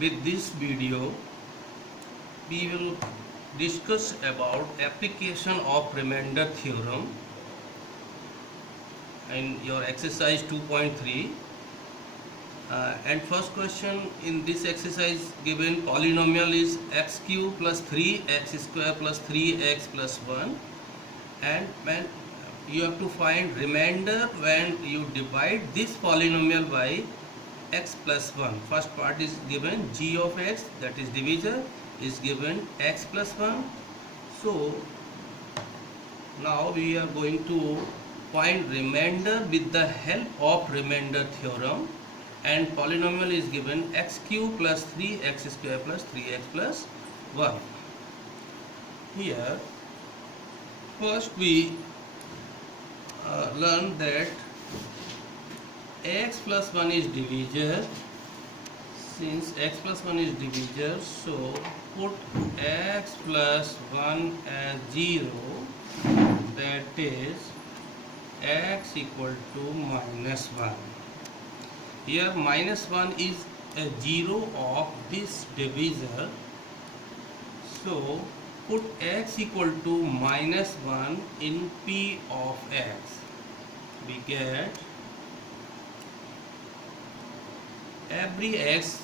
With this video, we will discuss about application of remainder theorem in your exercise 2.3. And first question in this exercise given polynomial is x cube plus 3x square plus 3x plus 1, and when you have to find remainder when you divide this polynomial by x plus 1. First part is given g of x, that is divisor, is given x plus 1. So now we are going to find remainder with the help of remainder theorem, and polynomial is given x cube plus 3x square plus 3x plus 1. Here first we learn that x plus 1 is divisor. Since x plus 1 is divisor, so put x plus 1 as 0, that is x equal to minus 1. Here minus 1 is a 0 of this divisor, so put x equal to minus 1 in p of x. We get every x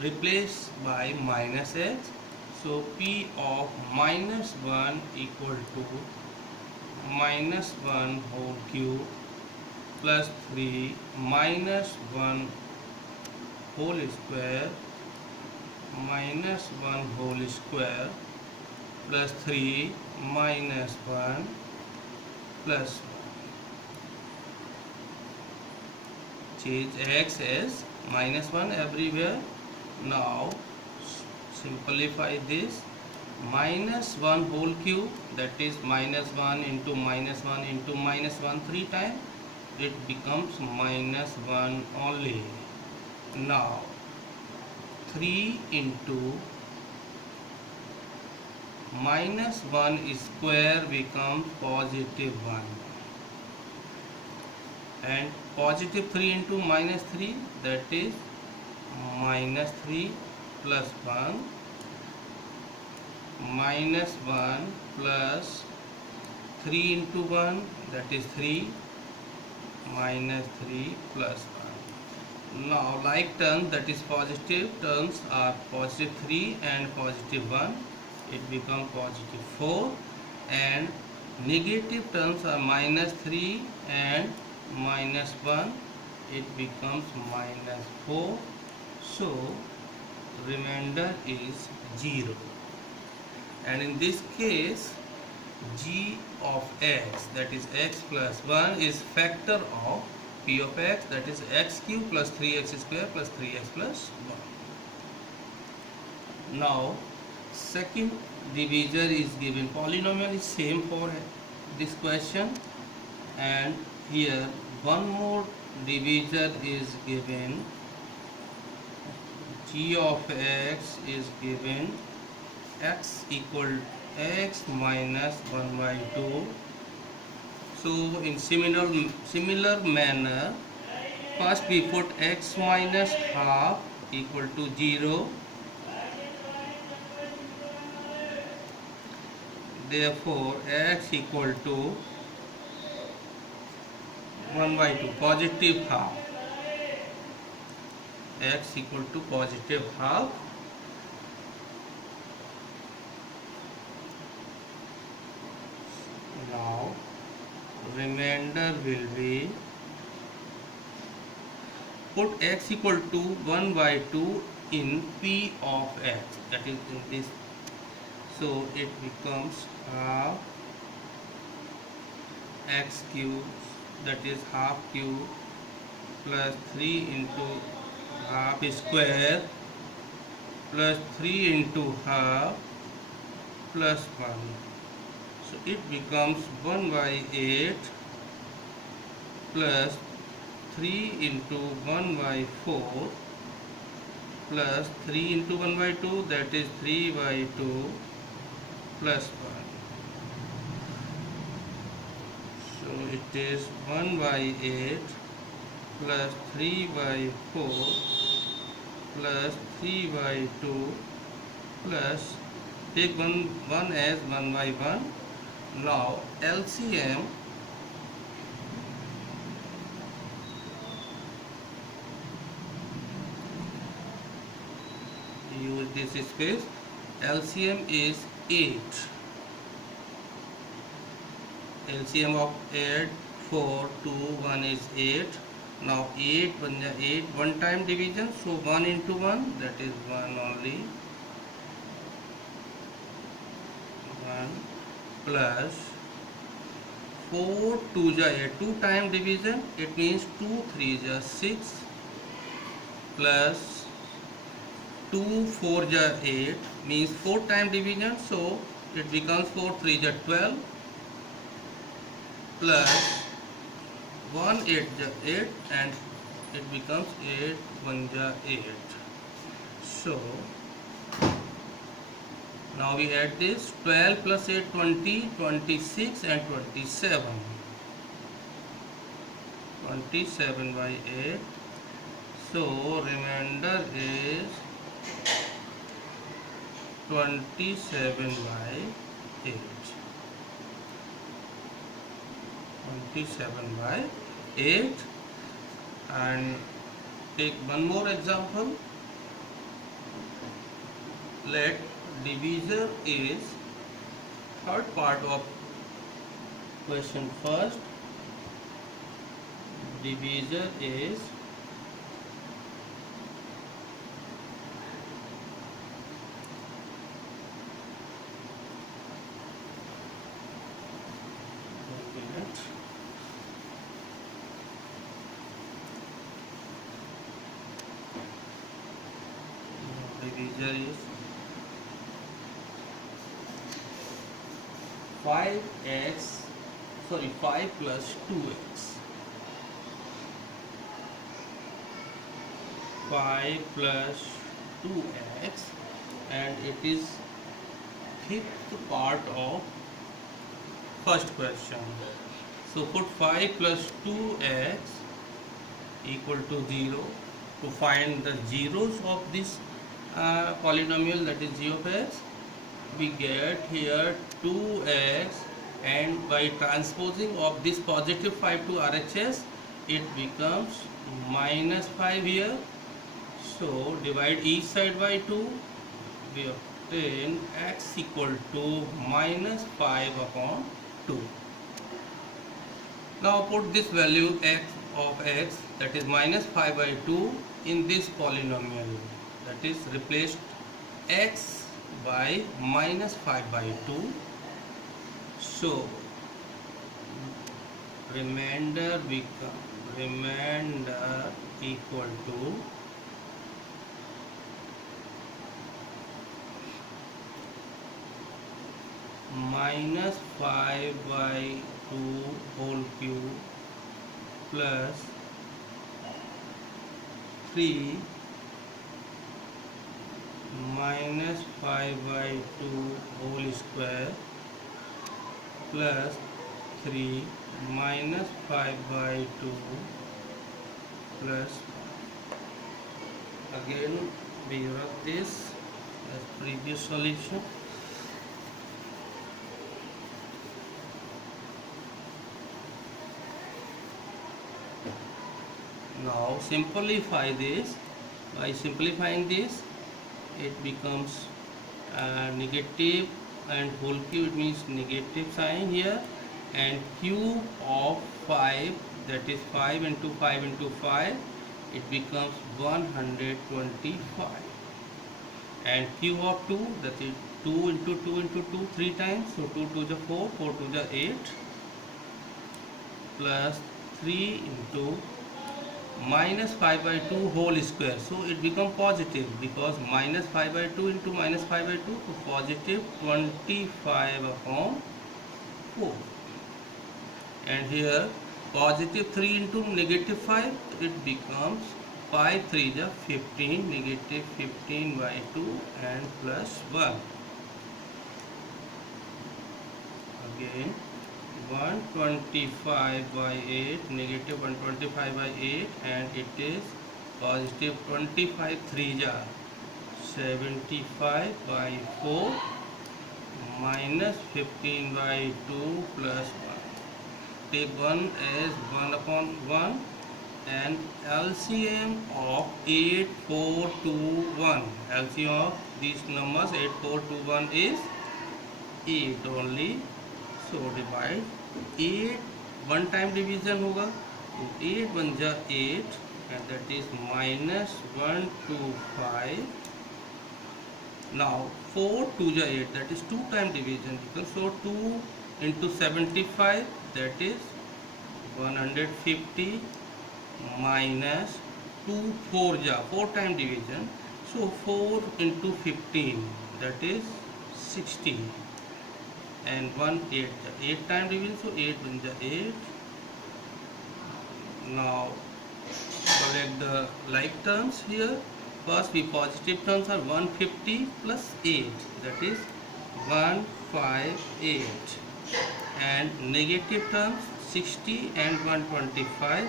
replaced by minus x, so p of minus 1 equal to minus 1 whole cube plus 3 minus 1 whole square minus 1 whole square plus 3 minus 1 plus 1. Change x as minus 1 everywhere. Now simplify this. Minus 1 whole cube, that is minus 1 into minus 1 into minus 1 3 times, it becomes minus 1 only. Now 3 into minus 1 square becomes positive 1, and positive 3 into minus 3, that is minus 3 plus 1 minus 1 plus 3 into 1, that is 3 minus 3 plus 1. Now like terms, that is positive terms, are positive 3 and positive 1, it becomes positive 4, and negative terms are minus 3 and minus 1, it becomes minus 4. So remainder is 0, and in this case g of x, that is x plus 1, is factor of p of x, that is x cube plus 3x square plus 3x plus 1. Now second divisor is given. Polynomial is same for this question, and here one more divisor is given. G of x is given x equal x minus 1 by 2. So in similar manner, first we put x minus half equal to 0. Therefore x equal to 1 by 2, positive half. X equal to positive half. Now remainder will be, put x equal to 1 by 2 in p of x, that is in this, so it becomes half x cube, that is half cube plus 3 into half square plus 3 into half plus 1. So it becomes 1 by 8 plus 3 into 1 by 4 plus 3 into 1 by 2, that is 3 by 2 plus 1. So it is 1 by 8 plus 3 by 4 plus 3 by 2 plus take 1 as 1 by 1. Now LCM, use this space. LCM is 8. LCM of 8, 4, 2, 1 is 8. Now 8 one time division, so 1 into 1, that is 1 only. 1 plus 4 2 ja 8, 2 time division, it means 2 3 ja 6 plus 2 4 ja 8 means 4 time division, so it becomes 4 3 ja 12 plus 1 8 ja 8 and it becomes 8 1 ja 8. So now we add this 12 plus 8 20, 26 and 27. 27 by 8. So remainder is 27 by 8. 27 by 8. And take one more example. Let divisor is third part of question first. Divisor is divisor is 5 plus 2x. 5 plus 2x, and it is fifth part of first question. So put 5 plus 2x equal to 0. To find the zeros of this polynomial, that is g of x, we get here 2x, and by transposing of this positive 5 to RHS, it becomes minus 5 here. So divide each side by 2, we obtain x equal to minus 5 upon 2. Now put this value x of x, that is minus 5 by 2, in this polynomial, that is replaced x by minus 5 by 2. So remainder equal to minus 5 by 2 whole cube plus 3 minus 5 by 2 whole square plus 3 minus 5 by 2 plus, again we write this as previous solution. Now simplify this. By simplifying this, it becomes negative, and whole cube, it means negative sign here, and cube of 5, that is 5 into 5 into 5, it becomes 125, and cube of 2, that is 2 into 2 into 2 3 times, so 2 to the 4, 4 to the 8, plus 3 into minus 5 by 2 whole square, so it becomes positive because minus 5 by 2 into minus 5 by 2, so positive 25 upon 4. And here positive 3 into negative 5, it becomes 5 3 is 15, negative 15 by 2 and plus 1. Again 125 by 8, negative 125 by 8, and it is positive 25 3 ja 75 by 4 minus 15 by 2 plus 1. Take 1 as 1 upon 1 and LCM of 8, 4, 2, 1. LCM of these numbers 8, 4, 2, 1 is 8 only. So divide 8, one time division होगा तो 8 बन जा 8 and that is minus 125. Now 4 2 ja 8, that is 2 time division. So 2 into 75, that is 150 minus 2 4 ja 4 time division. So 4 into 15, that is 60 and 1 8 ja 8 time division. So 8 bन ja 8. Now collect the like terms here. First, we positive terms are 150 plus 8, that is 158, and negative terms 60 and 125,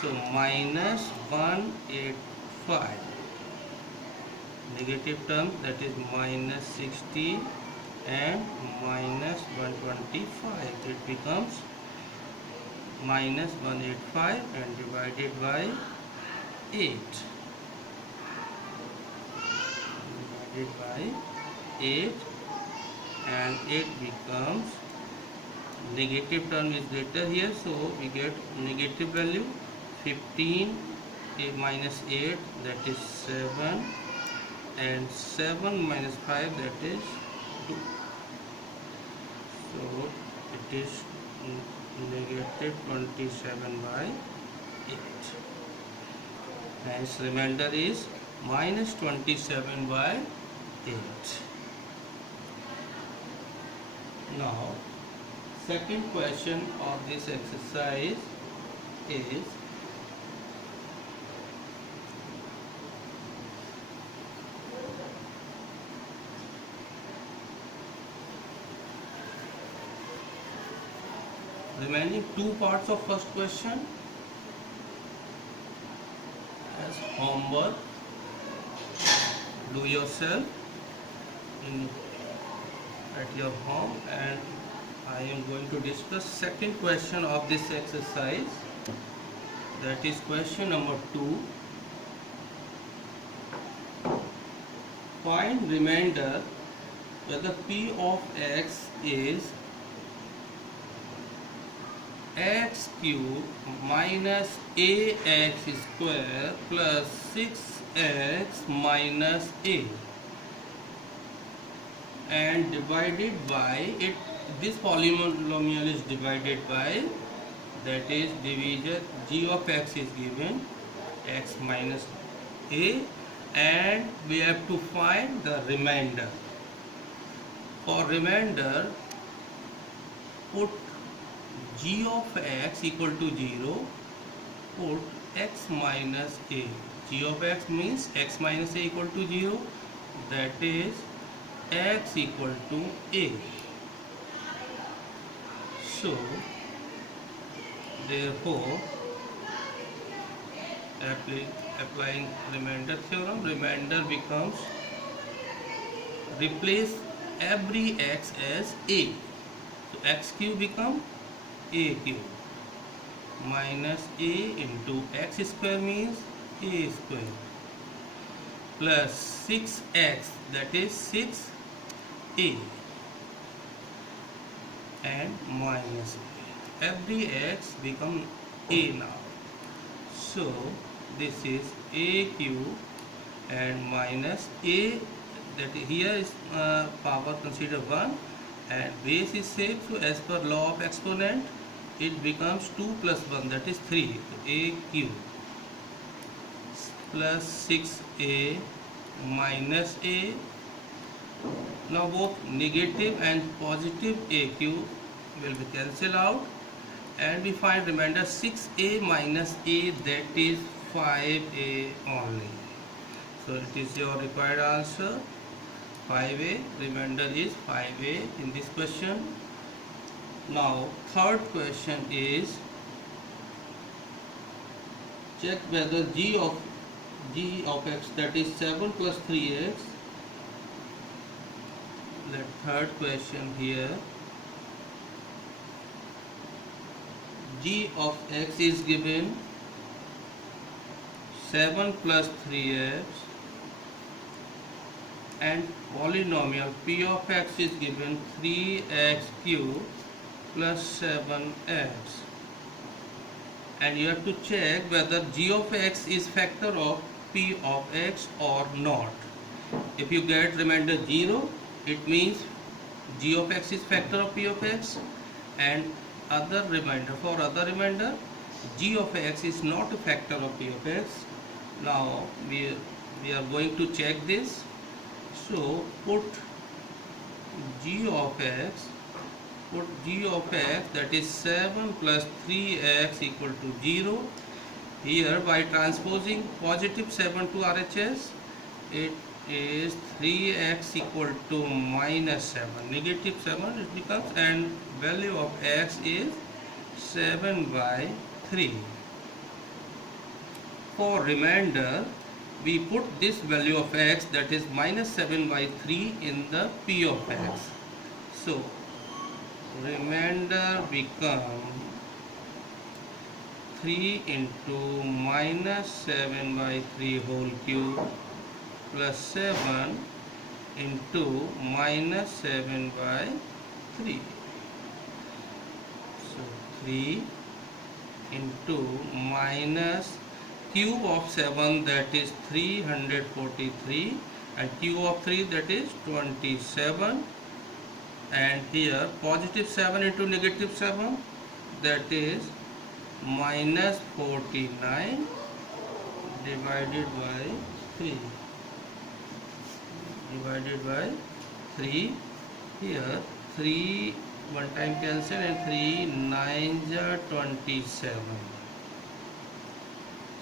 so minus 185. Negative terms, that is minus 60 and minus 125, it becomes minus 185 and divided by 8. Divided by 8 and 8 becomes, negative term is greater here, so we get negative value 15 minus 8, that is 7, and 7 minus 5, that is 2. So it is negative 27 by 8. Hence remainder is minus 27 by 8. Now second question of this exercise is remaining two parts of first question as homework. Do yourself at your home, and I am going to discuss second question of this exercise, that is question number 2. Find remainder whether p of x is x cube minus ax square plus 6x minus a and divided by it. This polynomial is divided by, that is division, g of x is given x minus a, and we have to find the remainder. For remainder, put g of x equal to 0, put x minus a. G of x means x minus a equal to 0, that is x equal to a. So therefore, applying remainder theorem, remainder becomes, replace every x as a. So x cube become a cube minus a into x square means a square plus 6x, that is 6a, and minus a. Every x become a now. So this is a cube and minus a, that here is power consider 1 and base is same. So as per law of exponent, it becomes 2 plus 1, that is 3. So a cube plus 6a minus a. Now both negative and positive a cube will be cancelled out, and we find remainder 6a minus a, that is 5a only. So it is your required answer, 5a. Remainder is 5a in this question. Now third question is, check whether g of g of x, that is 7 plus 3x. The third question here, g of x is given 7 plus 3x, and polynomial p of x is given 3x cube plus 7x, and you have to check whether g of x is factor of p of x or not. If you get remainder 0, it means g of x is factor of p of x, and other remainder g of x is not a factor of p of x. Now we are going to check this. So put g of x, that is 7 plus 3x equal to 0. Here by transposing positive 7 to RHS, it is 3x equal to minus 7, negative 7 it becomes, and value of x is 7 by 3. For remainder, we put this value of x, that is minus 7 by 3, in the p of x. So remainder becomes 3 into minus 7 by 3 whole cube plus 7 into minus 7 by 3. So 3 into minus cube of 7, that is 343, and cube of 3, that is 27, and here positive 7 into negative 7, that is minus 49 divided by 3. Here 3 one time cancel, and 3 9s are 27.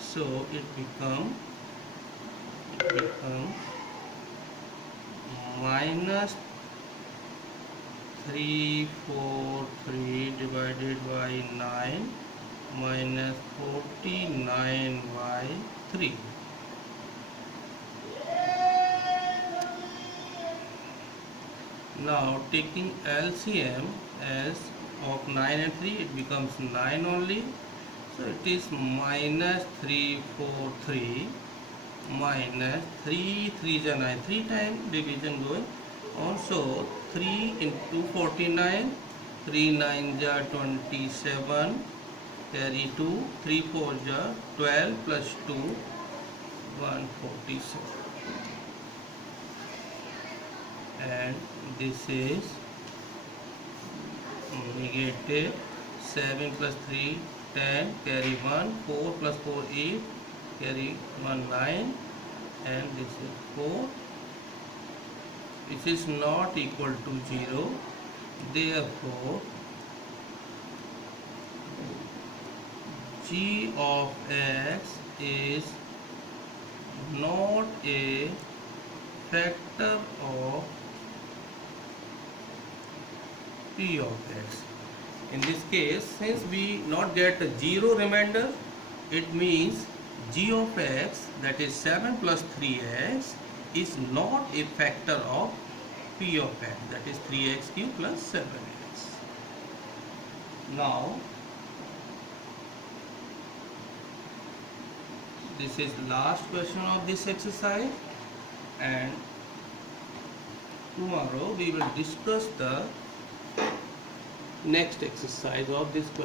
So it becomes minus 343 divided by 9 minus 49 by 3. Now taking LCM as of 9 and 3, it becomes 9 only. So it is minus 343 minus 3 3s are 9, 3 times division going on. So 3 into 49, 3 9s are 27, carry 2, 3 4s are 12 plus 2, 147. And this is negative 7 plus 3 10, carry 1, 4 plus 4 8, carry 1 9, and this is 4. This is not equal to 0. Therefore g of x is not a factor of p of x. In this case, since we not get a 0 remainder, it means g of x, that is 7 plus 3x, is not a factor of p of x, that is 3x cube plus 7x. Now this is last question of this exercise, and tomorrow we will discuss the next exercise of this question.